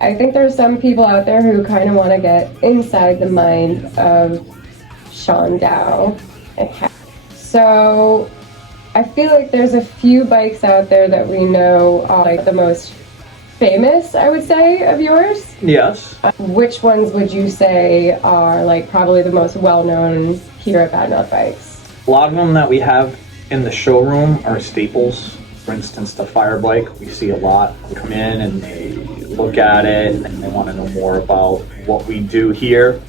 I think there's some people out there who kind of want to get inside the mind of Shawn Dow. So I feel like there's a few bikes out there that we know are like the most famous, I would say, of yours. Yes. Which ones would you say are like probably the most well-known here at Badmouth Bikes? A lot of them that we have in the showroom are staples. For instance, the fire bike, we see a lot. They come in and they look at it and they want to know more about what we do here.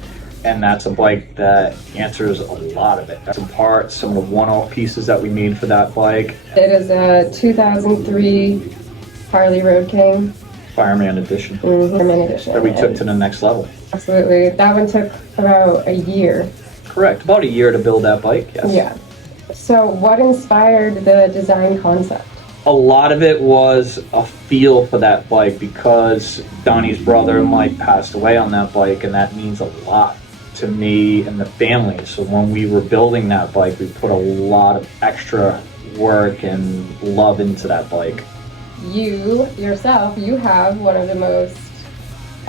And that's a bike that answers a lot of it. That's in part some of the one-off pieces that we made for that bike. It is a 2003 Harley Road King. Fireman edition. Fireman edition. That we took to the next level. Absolutely. That one took about a year. Correct. About a year to build that bike, yes. Yeah. So what inspired the design concept? A lot of it was a feel for that bike because Donnie's brother Mike passed away on that bike, and that means a lot to me and the family. So when we were building that bike, we put a lot of extra work and love into that bike. You, yourself, you have one of the most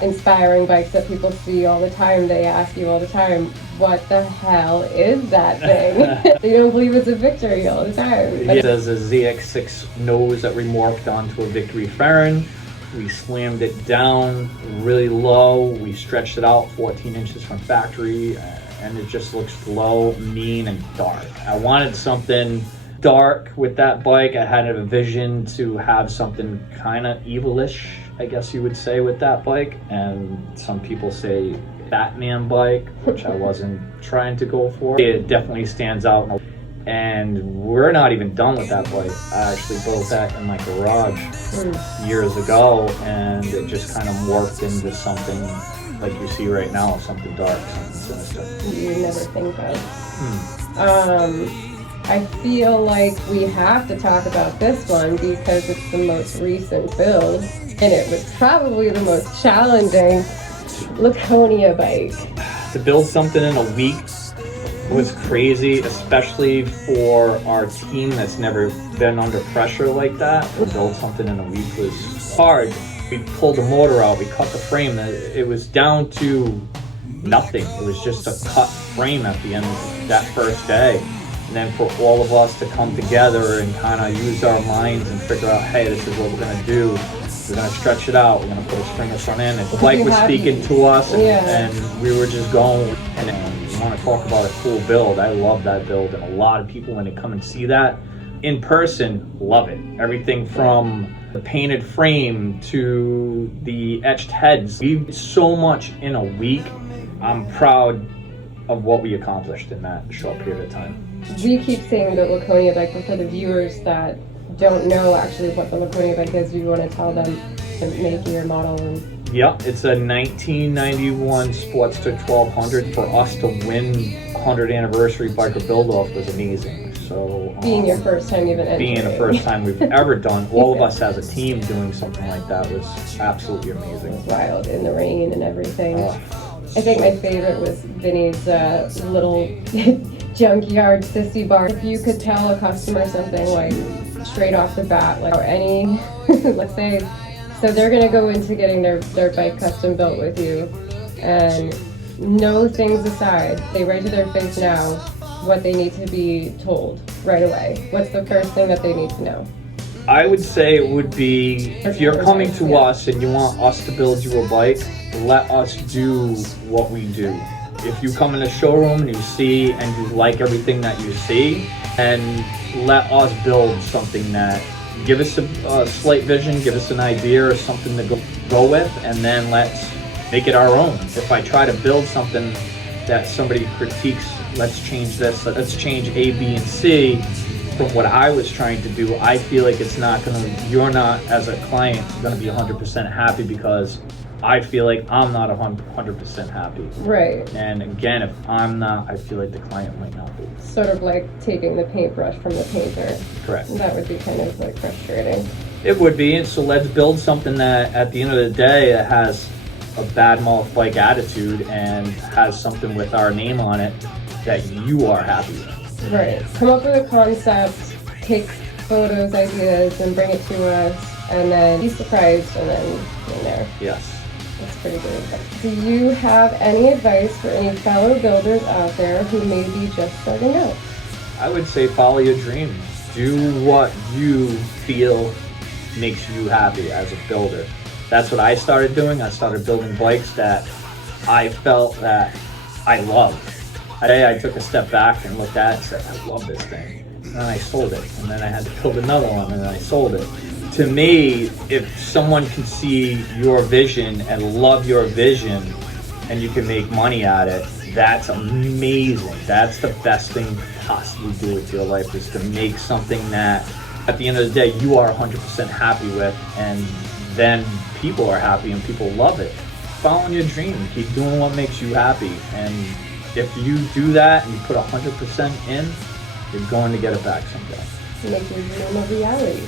inspiring bikes that people see all the time. They ask you all the time, what the hell is that thing? They don't believe it's a Victory all the time. It has a ZX6 nose that we morphed onto a Victory Farron. We slammed it down really low. We stretched it out 14 inches from factory, and it just looks low, mean, and dark. I wanted something dark with that bike. I had a vision to have something kind of evilish, I guess you would say, with that bike. And some people say Batman bike, which I wasn't trying to go for. It definitely stands out. And we're not even done with that bike. I actually built that in my garage years ago, and it just kind of morphed into something like you see right now, something dark, something sinister. You never think of. I feel like we have to talk about this one because it's the most recent build, and it was probably the most challenging Laconia bike. To build something in a week was crazy, especially for our team that's never been under pressure like that. To build something in a week was hard. We pulled the motor out, we cut the frame. It was down to nothing. It was just a cut frame at the end of that first day. And then for all of us to come together and kind of use our minds and figure out, hey, this is what we're going to do. We're going to stretch it out. We're going to put a spring front in. And the bike was speaking to us, and we were just going. And you want to talk about a cool build. I love that build. And a lot of people, when they come and see that in person, love it. Everything from the painted frame to the etched heads. We did so much in a week. I'm proud of what we accomplished in that short period of time. We keep saying the Laconia bike, but for the viewers that don't know actually what the Laconia bike is, you want to tell them the make, year, model, and... Yep, it's a 1991 Sportster 1200. For us to win 100th anniversary biker build-off was amazing. So being your first time even entering. Being the first time we've ever done, all of us as a team doing something like that was absolutely amazing. It was wild in the rain and everything. I think my favorite was Vinny's little junkyard sissy bar. If you could tell a customer something like straight off the bat, like any, let's say, so they're gonna go into getting their bike custom built with you, and no things aside, they right to their face now what they need to be told right away. What's the first thing that they need to know? I would say it would be, if you're coming to us and you want us to build you a bike, let us do what we do. If you come in the showroom and you see and you like everything that you see, and let us build something that, give us a slight vision, give us an idea or something to go with, and then let's make it our own. If I try to build something that somebody critiques, let's change this, let's change A, B, and C, from what I was trying to do, I feel like it's not you're not, as a client, going to be 100% happy because I feel like I'm not 100% happy. Right. And again, if I'm not, I feel like the client might not be. Sort of like taking the paintbrush from the painter. Correct. That would be kind of like frustrating. It would be, and so let's build something that at the end of the day that has a Badmouth bike attitude and has something with our name on it that you are happy with. Right. Come up with a concept, take photos, ideas, and bring it to us, and then be surprised, and then in there. Yes. That's pretty good. Do you have any advice for any fellow builders out there who may be just starting out? I would say follow your dreams. Do what you feel makes you happy as a builder. That's what I started doing. I started building bikes that I felt that I loved. I took a step back and looked at it and said, I love this thing. And then I sold it. And then I had to build another one and then I sold it. To me, if someone can see your vision and love your vision and you can make money at it, that's amazing. That's the best thing you could possibly do with your life, is to make something that at the end of the day you are 100% happy with, and then people are happy and people love it. Following your dream, keep doing what makes you happy, and if you do that and you put 100% in, you're going to get it back someday. Make your dream a reality.